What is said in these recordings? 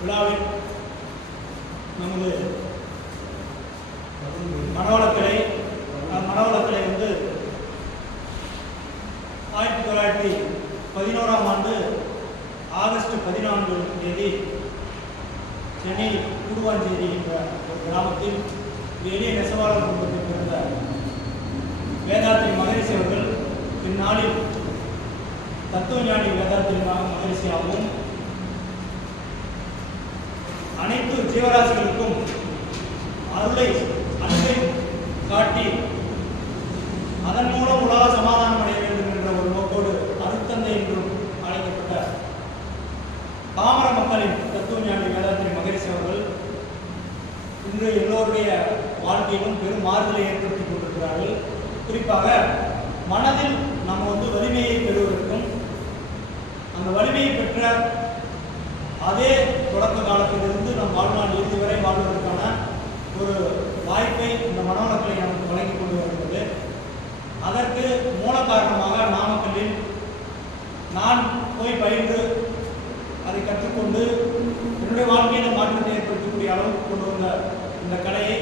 விழாவில் நமது மனவளக்கலை மனவளக்கலை வந்து ஆயிரத்தி தொள்ளாயிரத்தி பதினோராம் ஆண்டு ஆகஸ்ட் பதினான்கு தேதி சென்னை கூடுவாஞ்சேரி என்ற ஒரு கிராமத்தில் எளிய நெசவாளர் குடும்பத்தில் பிறந்த வேதாத்திரி மகரிஷி அவர்கள் பின்னாளில் தத்துவ ஞானி வேதாத்திரி மகரிஷியாகவும் அனைத்து ஜீவராசிகளுக்கும் அருளை அன்பை காட்டி அதன் மூலம் உலக சமாதானம் அடைய வேண்டும் என்ற ஒரு நோக்கோடு அருட்தந்தை என்றும் அழைக்கப்பட்ட பாமர மக்களின் தத்துவஞானி வேதாத்ரி மகரிஷி அவர்கள் இன்று எல்லோருடைய வாழ்க்கையிலும் பெரும் மாறுதலை ஏற்படுத்தி கொண்டிருக்கிறார்கள் குறிப்பாக மனதில் நம்ம வந்து வலிமையை பெறுவதற்கும் அந்த வலிமையை பெற்ற அதே தொடக்க காலத்திலிருந்து நம் வாழ்நாள் இறுதி வரை வாழ்வதற்கான ஒரு வாய்ப்பை இந்த மனவளக்கலை நமக்கு வழங்கி கொண்டு வருகிறது அதற்கு மூல காரணமாக நாமக்கல்லில் நான் போய் பயின்று அதை கற்றுக்கொண்டு என்னுடைய வாழ்க்கையில் மாற்றத்தை ஏற்படுத்தக்கூடிய அளவுக்கு கொண்டு வந்த இந்த கலையை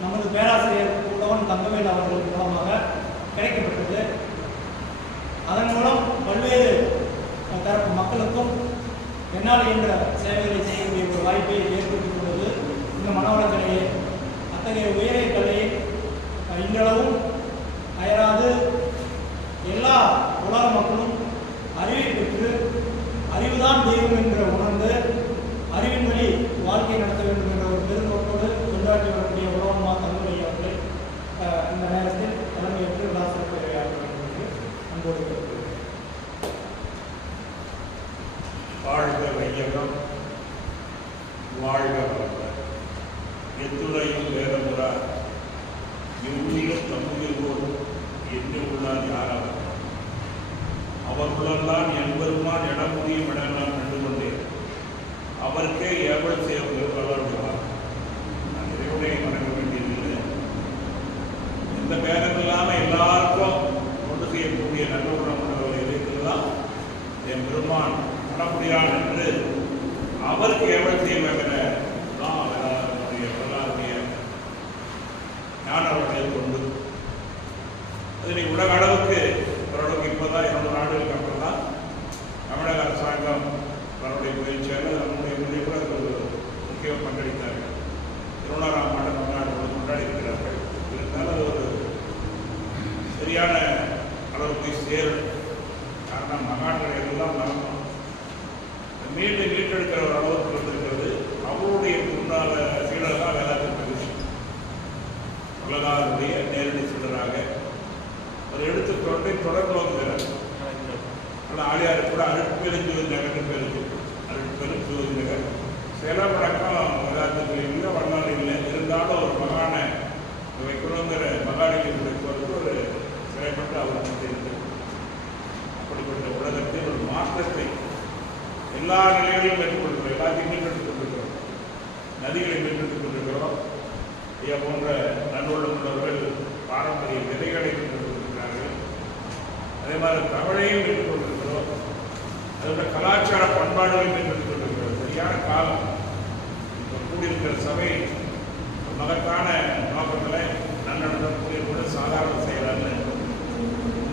நமது பேராசிரியர் உடவன் தங்கவேல் அவர்கள் மூலமாக கிடைக்கப்பட்டது. அதன் மூலம் பல்வேறு தரப்பு மக்களுக்கும் என்னால் என்ற சேவைகளை செய்யக்கூடிய ஒரு வாய்ப்பை ஏற்படுத்திக் கொண்டது. இந்த மனவளக்கலையை அத்தகைய உயரிய கலையை இன்றளவும் அயராது எல்லா உலக மக்களும் அறிவை பெற்று அறிவுதான் தெய்வம் என்று உணர்ந்து அறிவின் வழி வாழ்க்கை நடத்த வேண்டும் என்ற ஒரு பெருநோக்கோடு கொண்டாடி வரக்கூடிய உலகமா தங்கமணி அவர்கள் அஹ், இந்த நேரத்தில் தலைமையேற்று விழா சிறப்பு உரையாற்ற வேண்டும் என்று அன்போடு கேட்டுக்கொள்கிறேன். வாழ்க வையகம் வாழ்க வளர்க எத்துணையும் வேதமுறா இவ்வுயிரும் தம்முயிர் போல் என்று உள்ளார் யாராவது அவர்களுள்ளெல்லாம் என்பருமான் என முடியும் இடமெல்லாம் கண்டு கொண்டேன் அவருக்கே ஏவல் செய்வது வளர்கிறார் நான் இறைவனை வணங்க வேண்டியதில்லை எந்த பேரம் இல்லாமல் எல்லாருக்கும் கொண்டு செய்யக்கூடிய நல்ல உணவுகளை இறைத்துதான் என் பெருமான் நடமுடியான் என்று அவருக்கு எவள் செய்வங்கிற தான் அவருடைய வரலாறுடைய ஞான அவர்களை கொண்டு அது இன்னைக்கு உலக அளவுக்கு ஓரளவுக்கு இப்போதான் இரண்டு நாடுகளுக்கு அப்புறம் தான் தமிழக அரசாங்கம் அவருடைய முயற்சியால் நம்முடைய மொழி கூட அது ஒரு முக்கிய பங்களித்தார்கள் திருவண்ணாராம் ஆண்டு தமிழ்நாடு கொண்டாடி இருக்கிறார்கள் இருந்தாலும் அது ஒரு சரியான அளவு போய் சேரும். காரணம் மகான்களை எல்லாம் நடக்கணும் மீண்டும் மீட்டெடுக்கிற ஒரு அளவுக்கு வந்திருக்கிறது. அவருடைய முன்னால சீடர் வேளாண் வேதாந்த உலகாருடைய நேரடி சீடராக. ஒரு எடுத்து தொண்டை தொடர்ந்து வந்துகிறார் ஆனால் ஆளியார் கூட அருட்பெருஞ்சோதி நகர்னு பேர் இருக்கு நகர். சில வழக்கம் வேதாந்தத்தில் இல்லை வண்ணம் இல்லை. இருந்தாலும் ஒரு மகான வைக்கணுங்கிற மகாநிலை வைப்பதற்கு சிறைப்பட்டு அவர் இருந்தது அப்படிப்பட்ட உலகத்தில் ஒரு மாற்றத்தை எல்லா நிலைகளிலும் மேற்கொள்கிறோம் எல்லாத்தையும் மீட்டெடுத்துக் கொண்டிருக்கிறோம் நதிகளை மீட்டெடுத்துக் கொண்டிருக்கிறோம் இதை போன்ற நல்லுள்ளம் உள்ளவர்கள் பாரம்பரிய விதைகளை மீட்டெடுத்துக் கொண்டிருக்கிறார்கள் அதே மாதிரி தமிழையும் மீட்டுக் அதோட கலாச்சார பண்பாடுகளை மீட்டெடுத்துக் சரியான காலம். இப்போ கூடியிருக்கிற சபை மகத்தான நோக்கத்தில் கூடிய கூட சாதாரண செயலல்ல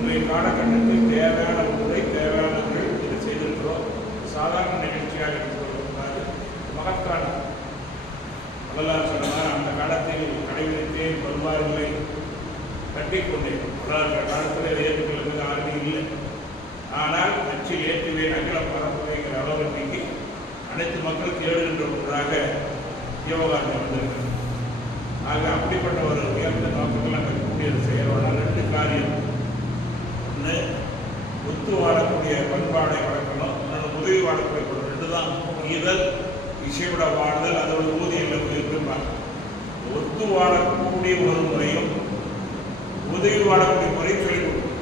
இன்றைய காலகட்டத்தில் தேவையான முறை தேவையானவர்கள் இதை செய்திருக்கிறோம். சாதாரண நிகழ்ச்சியாக இருக்கக்கூடாது மகத்தான வரலாறு சொன்னால் அந்த காலத்தில் கடைபிடித்தே வருவார்களை கட்டிக்கொண்டேன் வரலாறு காலத்தில் இதை ஏற்றுக்கொள்வது ஆர்வம் இல்லை. ஆனால் அச்சில் ஏற்றுவே நகர பரப்புரைங்கிற அளவு நீக்கி அனைத்து மக்களுக்கு ஏழுகின்ற ஒன்றாக யோகாந்தி வந்திருக்கிறது ஆக அப்படிப்பட்ட ஒரு உயர்ந்த நோக்கங்கள் அங்கே கூடியது செய்யறோம்னா ரெண்டு காரியம். ஒன்று ஒத்து வாழக்கூடிய பண்பாடை வளர்க்கணும். இன்னொன்று உதவி வாழக்கூடிய பண்பு. ரெண்டு தான் ஈதல் இசையோட வாழ்தல் அதோட ஊதியம் இருக்கும்பாங்க ஒத்து வாழக்கூடிய ஒரு முறையும் உதவி வாழக்கூடிய முறையும் சொல்லிக் கொடுக்கும்.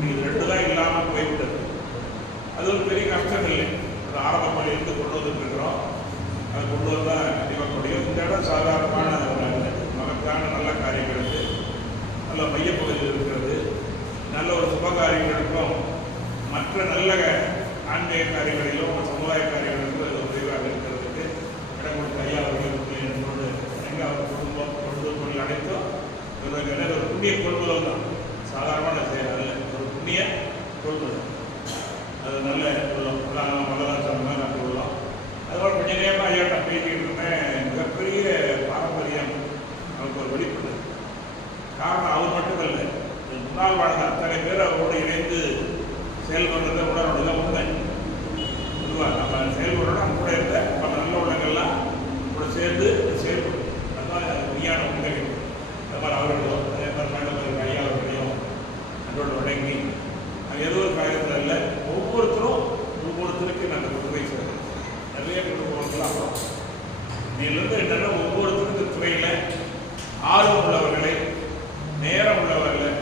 நீங்கள் ரெண்டு தான் இல்லாமல் போய்விட்டது. அது ஒரு பெரிய கஷ்டம் இல்லை. அது ஆரம்பமாக இருந்து கொண்டு வந்துருக்கிறோம். அதை கொண்டு வந்தால் கண்டிப்பாக முடியும். இந்த இடம் சாதாரணமான ஒரு மகத்தான நல்ல காரியங்களுக்கு நல்ல மையப்பகுதியில் நல்ல ஒரு சுப காரியங்களுக்கும் மற்ற நல்ல ஆன்மீக காரியங்களிலும் சமுதாய காரியங்களுக்கும் இது உதவியாக இருக்கிறதுக்கு இடம் கொடுத்த ஐயா அவர்கள் என்னோடு எங்கே அவர் குடும்பம் பொழுது தொழில் அனைத்தும் இவருக்கு என்ன ஒரு புண்ணிய கொள்முதல் தான். சாதாரணமான செயல் ஒரு புண்ணிய கொள்முதல். அது நல்ல உள்ளோம் மகதான் சொன்ன மாதிரி நன்றி உள்ளோம் அதுபோல் கொஞ்ச நேரமாக ஐயா பேசிக்கிட்டு இருந்தேன். மிகப்பெரிய பாரம்பரியம் அவருக்கு ஒரு வெளிப்படுது காரணம் அவர் மட்டும் இல்லை. முன்னால் வாழ்ந்த அத்தனை பேர் அவரோடு இணைந்து செயல்படுறத உணர்வுல உண்மை. பொதுவாக நம்ம செயல்படுறோம் நம்ம கூட இருந்த பல நல்ல உள்ளங்கள்லாம் கூட சேர்ந்து செயல்படும். அதுதான் உண்மையான உண்மைகள் அந்த மாதிரி அவர்களும் அதே மாதிரி மேடம் ஐயா அவர்களையும் அதோடு வழங்கி அது ஏதோ ஒரு காரியத்தில் இல்லை ஒவ்வொருத்தரும் ஒவ்வொருத்தருக்கு நாங்கள் உதவி செய்கிறோம் நிறைய குடும்பங்கள்லாம் அப்புறம். இதிலிருந்து என்னென்ன ஒவ்வொருத்தருக்கு துறையில் ஆர்வம் உள்ளவர்களை நேரம் உள்ளவர்களை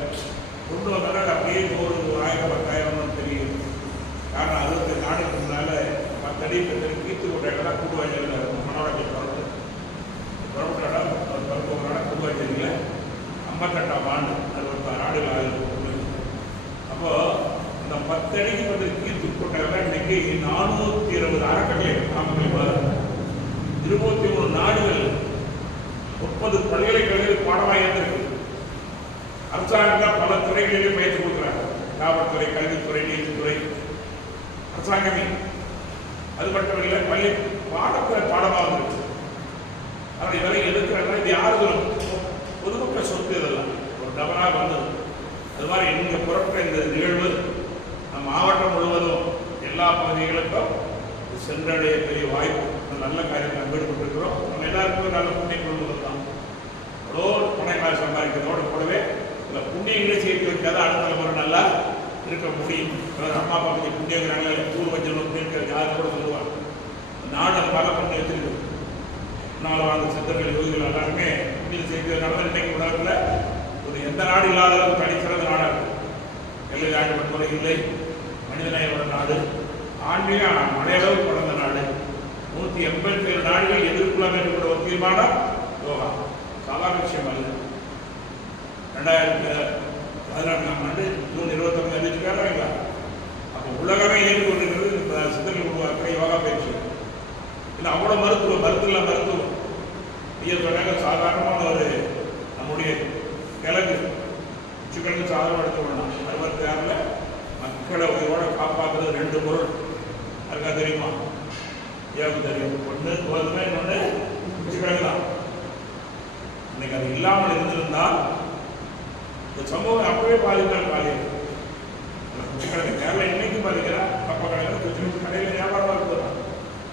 கொண்டு வந்தால் அப்படியே ஒரு ஆயிரம் பத்தாயிரம்னு தெரியும். காரணம் அறுபத்தி நாளைக்கு முன்னால் பத்தடி பத்தடி கீத்து கொண்டாடலாம் கூடுவாய்ச்சல் மனோடத்தில் பிறந்து புறப்பட்ட இடம் அவர் பிறப்பவரான கூடுவாய்ச்சலில் ஐம்பத்தெட்டாம் ஆண்டு அறுபத்தாறு ஆண்டுகள் ஆகுது அப்போது இந்த பத்தடிக்கு வந்து கீர்த்து கொண்டாடலாம் இன்னைக்கு நானூற்றி இருபது அறக்கட்டளை நாமக்கல் இருபத்தி மூணு நாடுகள் முப்பது பல்கலைக்கழகங்கள் அரசாங்கம் பல துறைகளிலே பயிற்சி கொடுக்குறாங்க. காவல்துறை கல்வித்துறை நீதித்துறை. அரசாங்கமே. அது மட்டும் இல்லை பள்ளி பாடத்துறை பாடமாக இருக்கு. ஆனால் இதெல்லாம் எதுக்குறாங்க இது யாருக்கும் பொதுமக்கள் சொத்து இதெல்லாம் ஒரு தவறாக வந்தது. அது மாதிரி இங்கே புறப்பட்ட இந்த நிகழ்வு நம் மாவட்டம் முழுவதும் எல்லா பகுதிகளுக்கும் சென்றடைய பெரிய வாய்ப்பு. நல்ல காரியத்தை நம்ம ஈடுபட்டிருக்கிறோம். நம்ம எல்லாருக்கும் நல்ல புண்ணிய கொண்டு தான் எவ்வளோ புண்ணிய சம்பாதிக்கிறதோடு இந்த புண்ணியங்களை சேர்த்து வைக்காத அடுத்த தலைமுறை நல்லா இருக்க முடியும். அம்மா அப்பா பற்றி புண்ணியங்கிறாங்க ஊர் வச்சணும் புண்ணியம் யாரும் கூட சொல்லுவாங்க. நாடு பல பண்ணி வச்சிருக்கு முன்னால் வாழ்ந்த சித்தர்கள் யோகிகள் எல்லாருமே புண்ணியம் செய்ததுனால தான் இன்னைக்கு உலகத்தில் ஒரு எந்த நாடு இல்லாத அளவுக்கு தனி சிறந்த நாடாக எல்லை எல்லை ஆண்டு இல்லை. மனிதநேயமான நாடு. ஆன்மீக மலையளவு வளர்ந்த நாடு. நூற்றி எண்பத்தி ஏழு நாடுகள் எதிர்கொள்ள வேண்டும் கூட ஒரு தீர்மானம் யோகா. சாதாரண விஷயம் அல்ல. ரெண்டாயிரத்தி பதினெட்டாம் ஆண்டு ஜூன் இருபத்தொன்பது அறிவிச்சிருக்காரா இல்லை அப்போ உலகமே ஏற்றுக்கொண்டிருக்கிறது இந்த சித்தர்கள் உருவாக்குற யோகா பயிற்சி. இல்லை அவ்வளோ மருத்துவம் மருத்துவ மருத்துவம். ஐயா சொன்னாங்க சாதாரணமான ஒரு நம்முடைய கிழங்கு. உச்சிக்கிழங்கு சாதாரண எடுத்து வேண்டாம். அறுபத்தி ஆறில் மக்களை உயிரோட காப்பாற்றுறது ரெண்டு பொருள். அதுக்காக தெரியுமா? ஏன் தெரியும். ஒன்று கோதுமை இன்னொன்று உச்சிக்கிழங்கு தான். இன்னைக்கு அது இல்லாமல் இருந்திருந்தால் இந்த சமூகம் அப்பவே பாதித்தால் பாதிக்கும் குச்சிக்கிழங்கு கேரளா இன்னைக்கும் பாதிக்கிறா அப்பா கடையில் குச்சிக்கிழங்கு கடையில் வியாபாரமாக இருக்குது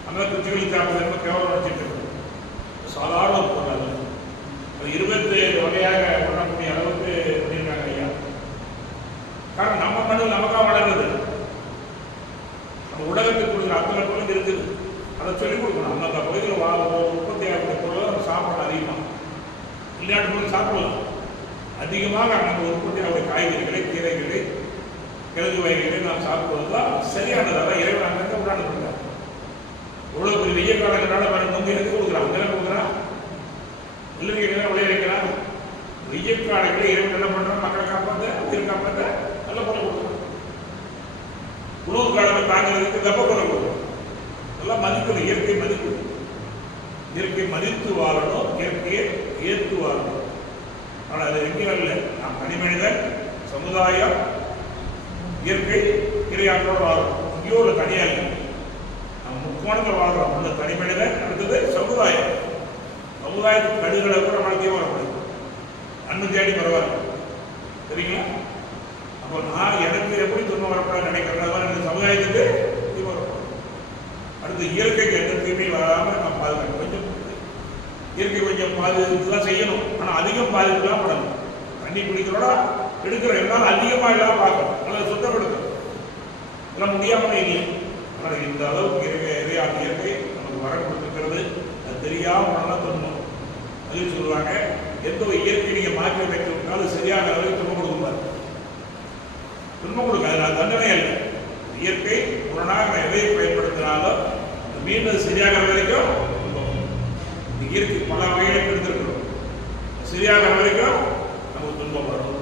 அந்த குச்சிக்கிழங்கு சாப்பிட்றது கேவலம் வச்சுட்டு இருக்கு சாதாரண ஒரு பொருள் அது. அது இருபத்தி ஏழு வகையாக பண்ணக்கூடிய அளவுக்கு பண்ணியிருக்காங்க ஐயா. காரணம் நம்ம மண்ணில் நமக்காக வளருது நம்ம உலகத்துக்கு கொடுக்குற அத்தனை பொருள் இருக்குது அதை சொல்லிக் கொடுக்கணும் அந்தந்த பகுதியில் வா உற்பத்தி ஆகக்கூடிய பொருளை நம்ம சாப்பிடணும் அதிகமாக விளையாட்டு பொருள் சாப்பிடலாம் அதிகமாக நம்ம உற்பத்தி ஆகக்கூடிய காய்கறிகளை கீரைகளை கிழங்கு வகைகளை நாம் சாப்பிடுவது தான் சரியானது அதான் இறைவன் அங்கே உண்டானது இவ்வளோ பெரிய வெய்ய காலங்களால பாருங்க முந்தைய எடுத்து கொடுக்குறான் அங்கே கொடுக்குறான் இல்லைங்க விளைய வைக்கிறான் வெய்ய காலங்களில் இறைவன் என்ன பண்ணுறான் மக்களை காப்பாற்ற உயிரை காப்பாற்ற நல்ல பொருள் கொடுக்குறான் உணவு கடமை தாங்கிறதுக்கு வெப்ப பொருள் எல்லாம் மதிக்கணும் இயற்கை மதிக்கணும். இயற்கை மதித்து வாழணும் இயற்கையை ஏற்று வாழணும். ஆனால் அது எங்கேயும் இல்லை நாம் தனி மனிதன் சமுதாயம் இயற்கை இறையாற்றோடு வாழணும் இங்கேயோ ஒரு தனியாக இல்லை நம்ம முக்கோணத்தில் வாழ்கிறோம் ஒன்று தனிமனிதன் அடுத்தது சமுதாயம். சமுதாயத்துக்கு கடுகளை கூட வாழ்க்கையே வரக்கூடாது அண்ணு தேடி பரவாயில்ல. சரிங்களா அப்போ நான் எனக்கு எப்படி துன்பம் வரக்கூடாது நினைக்கிறேன் அது சமுதாயத்துக்கு தீமை அடுத்து இயற்கைக்கு எந்த தீமையும் வராமல் நான் பாதுகாக்க கொஞ்சம் இயற்கை கொஞ்சம் பாதுகாப்பு தான் செய்யணும். ஆனால் அதிகம் பாதிப்பு தான் தண்ணி குடிக்கிறோட எடுக்கிற எல்லாம் அதிகமாக இல்லாமல் பார்க்கணும். நல்லா சுத்தப்படுத்தணும். இதெல்லாம் முடியாமல் இனி ஆனால் இந்த அளவுக்கு இயற்கை இறையான இயற்கை நமக்கு வர கொடுத்துருக்கிறது. அது தெரியாமல் நல்லா தோணும் அது சொல்லுவாங்க எந்த ஒரு இயற்கை நீங்கள் மாற்றி வைக்கிறதுனாலும் சரியான அளவுக்கு துன்பம் துன்பம் கொடுக்காது அது தண்டனை அல்ல. இயற்கை முரணாக நான் எதை பயன்படுத்தினாலும் மீண்டும் சரியாகிற வரைக்கும் துன்பம். இந்த இயற்கை பல வகைகளை எடுத்திருக்கிறோம் சரியாகிற வரைக்கும் நமக்கு துன்பம் வரும்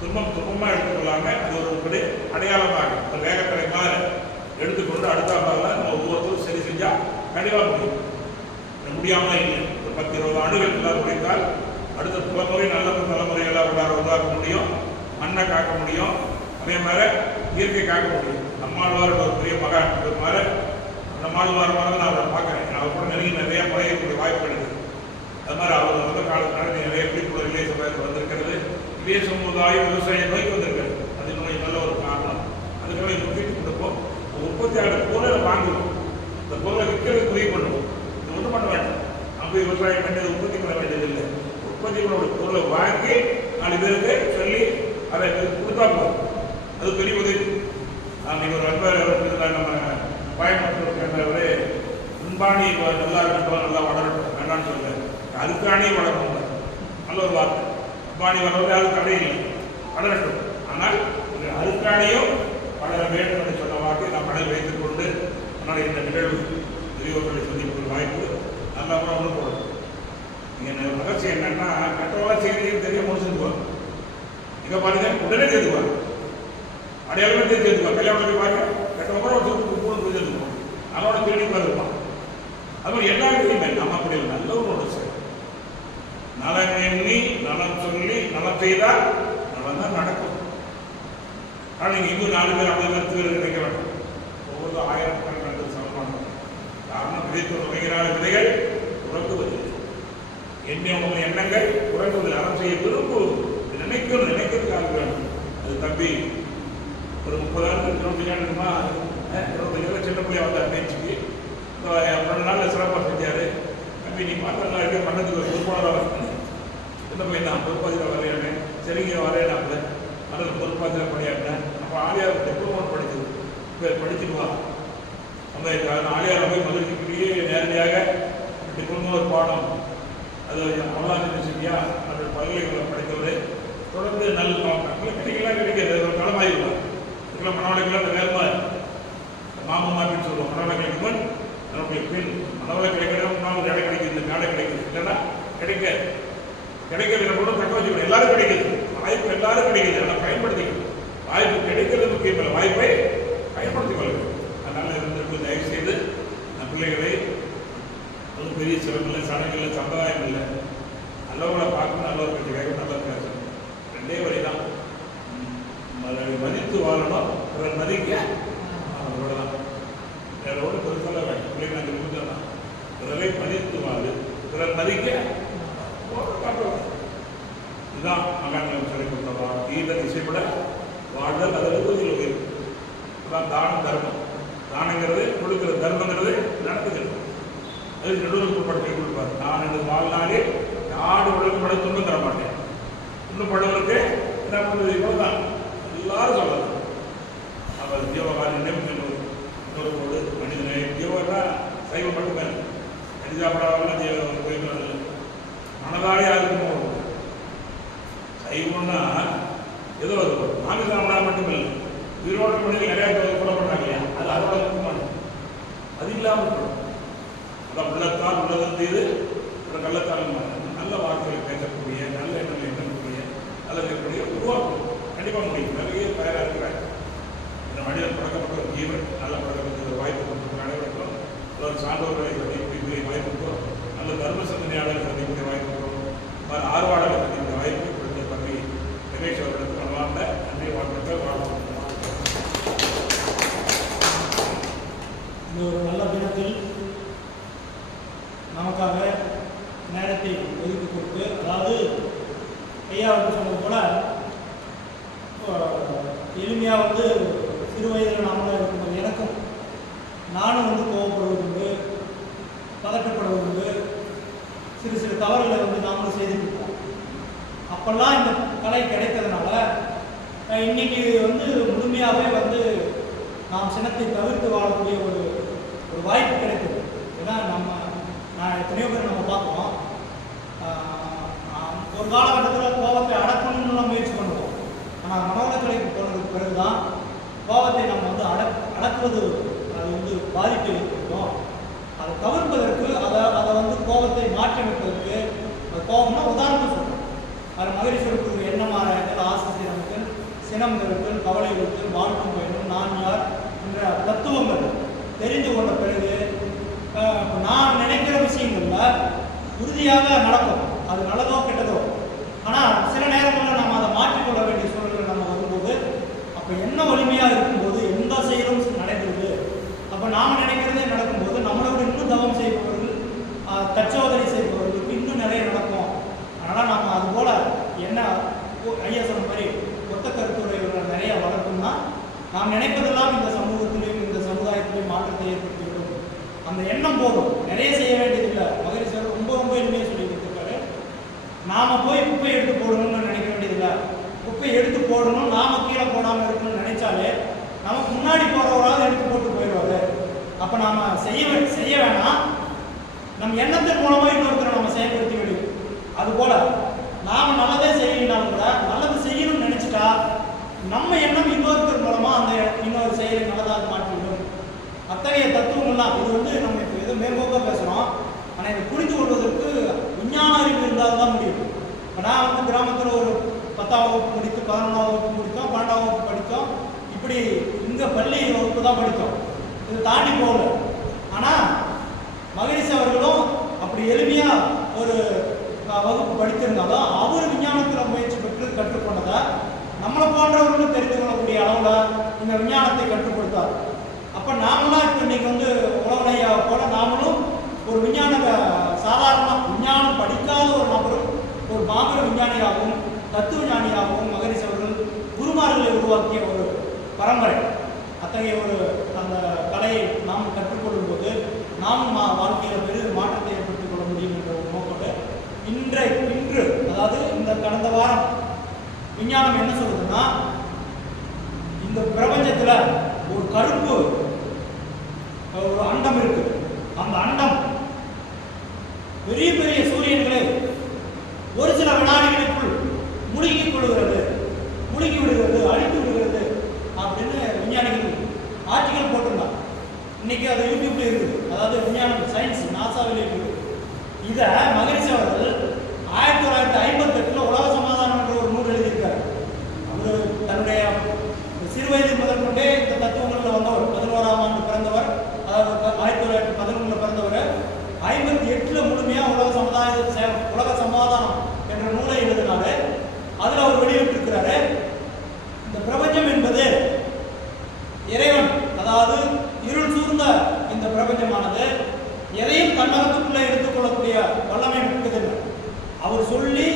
துன்பம் துன்பமாக எடுத்துக்கொள்ளாமல் அது ஒரு படி அடையாளமாக அந்த வேகக்கடை மாதிரி எடுத்துக்கொண்டு அடுத்த பாரில் நம்ம ஒவ்வொருத்தரும் சரி செஞ்சால் கண்டிப்பாக முடியும். முடியாமல் இல்லை. ஒரு பத்து இருபது ஆண்டுகள் எல்லாம் உழைத்தால் அடுத்த தலைமுறை நல்ல தலைமுறைகளாக உண்டார உருவாக்க முடியும். மண்ணை காக்க முடியும். அதே மாதிரி இயற்கை காக்க முடியும் நம்மாழ்வார் ஒரு பெரிய மகான். அது மாதிரி நம்மாழ்வார் மாதிரி நான் அவரை பார்க்குறேன். அவர் கூட நெருங்கி நிறைய முறையக்கூடிய வாய்ப்பு கிடைக்குது. அது மாதிரி அவர் வந்த காலத்தினால நிறைய விழிப்புணர்வு இளைய சமுதாயத்தில் வந்திருக்கிறது. இளைய சமுதாயம் விவசாய நோய்க்கு வந்திருக்கிறது. அது நோய் நல்ல ஒரு காரணம். அதுக்காக இது வீட்டு கொடுப்போம். உற்பத்தியாளர் பொருளை வாங்குவோம். இந்த பொருளை விற்கிறது உதவி பண்ணுவோம். இது ஒன்றும் பண்ண வேண்டாம். நம்ம விவசாயம் பண்ணி அதை உற்பத்தி பண்ண வேண்டியதில்லை. உற்பத்தி பண்ணோட பொருளை வாங்கி நாலு பேருக்கு சொல்லி அதை கொடுத்தா போதும். அது பெரிய உதவி. அன்னைக்கு ஒரு நண்பர் இருந்தார் நம்ம பயன்படுத்த கேட்டவரே முன்பாணி நல்லா இருக்கட்டும் நல்லா வளரட்டும் வேண்டாம்னு சொல்ல அதுக்காணி வளரணும் நல்ல ஒரு வார்த்தை. முன்பாணி வளர்வது அது தடை இல்லை. வளரட்டும். ஆனால் ஒரு அருக்காணியும் வளர வேண்டும் என்று சொன்ன வார்த்தை நாம் மனதில் வைத்துக் கொண்டு ஆனால் இந்த நிகழ்வு பெரியவர்களை சந்திக்கும் வாய்ப்பு நல்லா கூட ஒன்று போடணும் இங்கே ரகசியம் என்னன்னா கட்டவெல்லாம் செய்தியும் தெரிய முடிச்சுக்குவாங்க இங்கே பாருங்க உடனே சேர்த்துக்குவாங்க அடையாளமே தேடி சேர்த்துக்குவாங்க கல்யாணம் போய் பாருங்க. கட்டவங்க கூட ஒரு சுற்று கூட போய் சேர்த்துக்குவோம் அதோட தேடி பாருப்பான் அது மாதிரி எல்லா இடத்துலையுமே நம்ம அப்படி இல்லை. நல்லவரோட சரி நலன் எண்ணி நலம் சொல்லி நலம் செய்தால் நலம் தான் நடக்கும். ஆனால் நீங்கள் இன்னும் நாலு பேர் ஐம்பது பேர் பேர் நினைக்க வேண்டும். ஒவ்வொரு ஆயிரம் கணக்கு சமமான காரணம் விதைத்து வைக்கிறான விதைகள் உறங்குவது எண்ணி உங்கள் எண்ணங்கள் உறங்குவது அறம் செய்ய விரும்புவது நினைக்கிறது நினைக்கிறது நினைக்கிறதுக்காக வேண்டும் அது தம்பி ஒரு முப்பதாயிரம் இருபத்தஞ்சாயிரமா இருபத்தஞ்சாயிரம் சின்ன பிள்ளையா வந்தார் பேச்சுக்கு? பன்னெண்டு ரெண்டு நாளில் சிறப்பாக செஞ்சார். தம்பி நீ பார்த்தா இருக்க மன்னத்துக்கு ஒரு பொறுப்பாளராக வரணும் சின்ன பையன் தான் பொறுப்பாதியில் வரையானே சரிங்க வரையானாப்புல அதில் பொறுப்பாதியில் பணியாட்டினேன் அப்போ ஆலியார் டிப்ளமோ படிச்சது இப்போ படிச்சுட்டு வா. அந்த ஆலியார் போய் மதுரைக்குள்ளேயே நேரடியாக டிப்ளமோ ஒரு பாடம். அது மல்லாஜ் யூனிவர்சிட்டியாக அது பல்கலைக்கழகம் படித்தவர். தொடர்ந்து நல்ல கிடைக்கலாம் கிடைக்காது அது ஒரு களமாயிருக்கும் இதுக்கெல்லாம் மனவளக்கெல்லாம் அந்த வேலை மாமன் அப்படின்னு சொல்லுவோம் மனவளை கிடைக்கும் நம்முடைய பெண் மனவளை கிடைக்கிறோம் முன்னால் இடம் கிடைக்குது இந்த கிடைக்குது. இல்லைன்னா கிடைக்க கிடைக்கிறது கூட தக்க வச்சுக்கணும் எல்லாரும் கிடைக்குது. வாய்ப்பு எல்லாரும் கிடைக்குது. அதை பயன்படுத்திக்கணும். வாய்ப்பு கிடைக்கிறது முக்கியம் இல்லை. வாய்ப்பை பயன்படுத்திக் கொள்ளுங்கள் அதனால் இருந்திருக்கு. தயவு செய்து நம் பிள்ளைகளை ஒரு பெரிய சிறப்பு இல்லை. சடங்கு இல்லை சம்பிரதாயம் இல்லை. நல்லவங்களை பார்க்கணும். நல்லவர் கேட்கணும் நல்லா பேசணும் ரெண்டே ஒரு தான் வாழணும் பிறர் மதிக்க அவ்வளோதான் வேற ஒன்றும் சொல்ல வேண்டும் பிள்ளைங்க அந்த நிமிடம் பிறரை மதித்து வாழு பிறர் மதிக்க இதுதான் மகான்கள் சொல்லிக் கொடுத்தவா கீத இசைப்பட வாழ்தல் அதில் உறுதியில் உயிர் அதான் தானம் தர்மம். தானங்கிறது கொடுக்கிற தர்மங்கிறது நடத்துகிறது அது நடுவில் உட்படுத்தி கொடுப்பார் நான் எனது வாழ்நாளே யாரு உடலுக்கு பட துன்பம் தர மாட்டேன் இன்னும் படவருக்கு என்ன பண்ணுறது இவ்வளவுதான். எல்லாரும் சொல்லலாம். அப்போ ஜீவகாரி நினைவு இன்னொரு மனிதனை ஜீவனா சைவம் மட்டுமே. கடிதாப்படாவெல்லாம் ஜீவ கோயில் மனதாலே யாருக்கும் போகணும். சைவம்னா ஏதோ ஒரு நாங்க சாப்பிடா மட்டும் இல்லை உயிரோட மனிதர்கள் நிறைய பேர் கொலை பண்ணாங்க இல்லையா அது அதோட முக்கியமானது அது இல்லாமல் இருக்கணும் அதான் உள்ளத்தால் உள்ளதன் செய்து ஒரு கள்ளத்தால் நல்ல வார்த்தைகளை பேசக்கூடிய நல்ல எண்ணங்களை எண்ணக்கூடிய நல்ல இருக்கக்கூடிய உருவாக்கும் கண்டிப்பாக முடியும் நிறைய தயாராக இருக்கிறாங்க இந்த மனிதன் பழக்கப்பட்ட ஒரு ஜீவன் நல்ல பழக்கப்பட்ட ஒரு வாய்ப்பு கொடுத்து அனைவருக்கும் ஒரு சான்றோர்களை சந்திக்கக்கூடிய வாய்ப்பு இருக்கும் நல்ல தர்ம சிந்தனையாளர் சந்திக்கக்கூடிய வாய்ப்பு இருக்கும் வேறு ஆர்வலர்களை சந்திக்கக்கூடிய வாய்ப்பு கொடுத்த தம்பி ரமேஷ் அவர்களுக்கு மனமார்ந்த நன்றி வாழ்த்துக்கள் வாழ்த்துக்கள் இந்த ஒரு நல்ல தினத்தில் நமக்காக நேரத்தை ஒதுக்கி கொடுத்து அதாவது ஐயா வந்து சொன்னது போல எளிமையாக வந்து சிறு வயதில் நாமளும் இருக்கும்போது எனக்கும் நானும் வந்து கோவப்படுவது உண்டு பதட்டப்படுவது உண்டு சிறு சிறு தவறுகளை வந்து நாமளும் செய்துட்டு இருப்போம் அப்பெல்லாம் இந்த கலை கிடைத்ததுனால அஹ், இன்னைக்கு வந்து முழுமையாகவே வந்து நாம் சினத்தை தவிர்த்து வாழக்கூடிய ஒரு ஒரு வாய்ப்பு கிடைக்கும் ஏன்னா நம்ம நான் எத்தனையோ பேர் நம்ம பார்க்குறோம். ஒரு காலகட்டத்தில் கோபத்தை அடக்கணும்னு முயற்சி பண்ணுவோம். ஆனால் மனோலக்கலைக்கு போனதுக்கு பிறகு தான் கோபத்தை நம்ம வந்து அடக் அடக்குவது அது வந்து பாதிப்பை ஏற்படுத்தும். அதை தவிர்ப்பதற்கு அதை அதை வந்து கோபத்தை மாற்றியமைப்பதற்கு கோபம்னா உதாரணம் சொல்கிறேன் அது மகரிஷருக்கு எண்ணமாறாயத்தில் ஆசை செய்யணும் சினம் நிறுத்தல் கவலை விடுத்தல் வாழ்க்கும் பயணம் நான் யார் என்ற தத்துவங்கள் தெரிந்து கொண்ட பிறகு நான் நினைக்கிற விஷயங்கள்ல உறுதியாக நடக்கும். அது நல்லதோ கெட்டதோ. ஆனால் சில நேரங்களில் நம்ம அதை மாற்றிக்கொள்ள வேண்டிய சூழல்கள் நம்ம வரும்போது அப்போ என்ன வலிமையாக இருக்கும்போது எந்த செயலும் நடைபெறுது? அப்போ நாம் நினைக்கிறதே நடக்கும்போது நம்மளோட இன்னும் தவம் செய்பவர்கள் தச்சோதனை தற்சோதனை செய்பவர்களுக்கு இன்னும் நிறைய நடக்கும். அதனால் நம்ம அது போல என்ன ஓ- ஐயா சொன்ன மாதிரி ஒத்த கருத்துரைகளை நிறைய வளர்க்கணும்னா நாம் நினைப்பதெல்லாம் இந்த சமூகத்திலையும் இந்த சமுதாயத்திலையும் மாற்றத்தை ஏற்படுத்திவிடும். அந்த எண்ணம் போதும். நிறைய செய்ய வேண்டியதில்லை மகரி சார் ரொம்ப ரொம்ப எளிமையாக சொல்லி கொடுத்துருக்காரு நாம போய் குப்பை எடுத்து போடணும்னு நினைக்க வேண்டியதில்லை குப்பை எடுத்து போடணும் நாம கீழே போடாம இருக்கணும்னு நினைச்சாலே நமக்கு முன்னாடி போறவராவது எடுத்து போட்டு போயிடுவாரு அப்ப நாம செய்ய வே- செய்ய வேணாம் நம் எண்ணத்தின் மூலமா இன்னொருத்தரை நம்ம செயல்படுத்தி விடும் அது போல நாம நல்லதே செய்யலாம் கூட நல்லது செய்யணும்னு நினைச்சிட்டா நம்ம எண்ணம் இன்னொருத்தர் மூலமா அந்த இன்னொரு செயலை நல்லதாக மாற்றிவிடும் அத்தகைய தத்துவங்கள்லாம் இது வந்து நம்ம இப்போ ஏதோ மேம்போக்காக பேசுகிறோம் ஆனால் இதை புரிந்து கொள்வதற்கு விஞ்ஞான அறிவு இருந்தால் தான் முடியும். இப்போ நான் வந்து கிராமத்தில் ஒரு பத்தாம் வகுப்பு முடித்து பதினொன்றாம் வகுப்பு முடித்தோம் பன்னெண்டாம் வகுப்பு படித்தோம். இப்படி இங்கே பள்ளி வகுப்பு தான் படித்தோம். இது தாண்டி போகல. ஆனால் மகரிஷி அவர்களும் அப்படி எளிமையாக ஒரு வகுப்பு படித்திருந்தாலும் அவர் விஞ்ஞானத்தில் முயற்சி பெற்று கற்றுக்கொண்டதை நம்மளை போன்றவர்களும் தெரிந்து கொள்ளக்கூடிய அளவில் இந்த விஞ்ஞானத்தை கற்றுக் கொடுத்தார். அப்போ நாமெல்லாம் இப்போ இன்னைக்கு வந்து உலகனையா போல நாமளும் ஒரு விஞ்ஞான சாதாரண விஞ்ஞானம் படிக்காத ஒரு நபரும் ஒரு மாபெரும் விஞ்ஞானியாகவும் தத்துவ ஞானியாகவும் மகரிஷ் அவர்கள் குருமார்களை உருவாக்கிய ஒரு பரம்பரை. அத்தகைய ஒரு அந்த கலையை நாம் கற்றுக்கொள்ளும் போது நாமும் மா வாழ்க்கையில் பெரிய மாற்றத்தை ஏற்படுத்திக் கொள்ள முடியும் என்ற ஒரு நோக்கோடு இன்றை இன்று அதாவது இந்த கடந்த வாரம் விஞ்ஞானம் என்ன சொல்லுதுன்னா இந்த பிரபஞ்சத்தில் ஒரு கருப்பு ஒரு அண்டம் இருக்கு அந்த அண்டம் பெரிய பெரிய சூரியன்களை ஒரு சில வினாடிகளுக்குள் முழுகி கொள்கிறது முழுகி விடுகிறது அழித்து விடுகிறது அப்படின்னு விஞ்ஞானிகள் ஆர்டிகல் போட்டிருந்தாங்க. இன்னைக்கு அது யூடியூப்ல இருக்குது. அதாவது விஞ்ஞானம் சயின்ஸ் நாசாவில் இருக்குது. இதை மகரிஷி அவர்கள் ஆயிரத்தி தொள்ளாயிரத்தி ஐம்பத்தெட்டுல உலக சமாதானம் என்ற ஒரு நூல் எழுதியிருக்காரு அவர் தன்னுடைய சிறு வயது முதல் கொண்டே இந்த தத்துவங்களில் வந்தவர் பதினோராம் ஆண்டு பிறந்தவர் அதாவது ப- ஆயிரத்தி தொள்ளாயிரத்தி பதினொன்றில் பிறந்தவர் ஐம்பத்தி முழுமையா உலக சமுதாய சே- உலக சமாதானம் என்ற நூலை எழுதினாரு. அதுல அவர் வெளியிட்டிருக்கிறாரு இந்த பிரபஞ்சம் என்பது இறைவன் அதாவது இருள் சூழ்ந்த இந்த பிரபஞ்சமானது எதையும் தன்னகத்துக்குள்ள எடுத்துக்கொள்ளக்கூடிய வல்லமை மிக்கது அவர் சொல்லி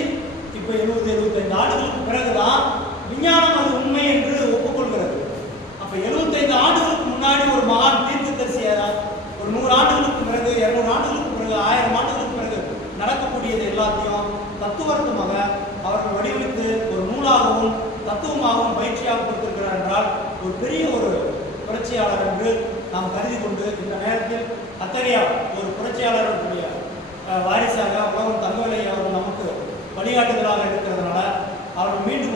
இப்போ எழுபது எழுபத்தைந்து ஆண்டுகளுக்கு பிறகுதான் விஞ்ஞானம் அது உண்மை என்று ஒப்புக்கொள்கிறது அப்ப எழுபத்தைந்து ஆண்டுகளுக்கு முன்னாடி ஒரு மகான் தீர்க்கதரிசியாரா ஒரு நூறு ஆண்டுகளுக்கு பிறகு இருநூறு ஆண்டுகளுக்கு பிறகு ஆயிரம் ஆண்டுகளுக்கு பிறகு நடக்கக்கூடியது எல்லாத்தையும் தத்துவார்த்தமாக அவர்கள் வடிவமைத்து ஒரு நூலாகவும் தத்துவமாகவும் பயிற்சியாக கொடுத்திருக்கிறார் என்றால் ஒரு பெரிய ஒரு புரட்சியாளர் என்று நாம் கருதி கொண்டு இந்த நேரத்தில் அத்தகைய ஒரு புரட்சியாளர்களுடைய வாரிசாக உலகம் தங்கவில்லை அவர்கள் நமக்கு வழிகாட்டுதலாக இருக்கிறதுனால அவர்கள் மீண்டும்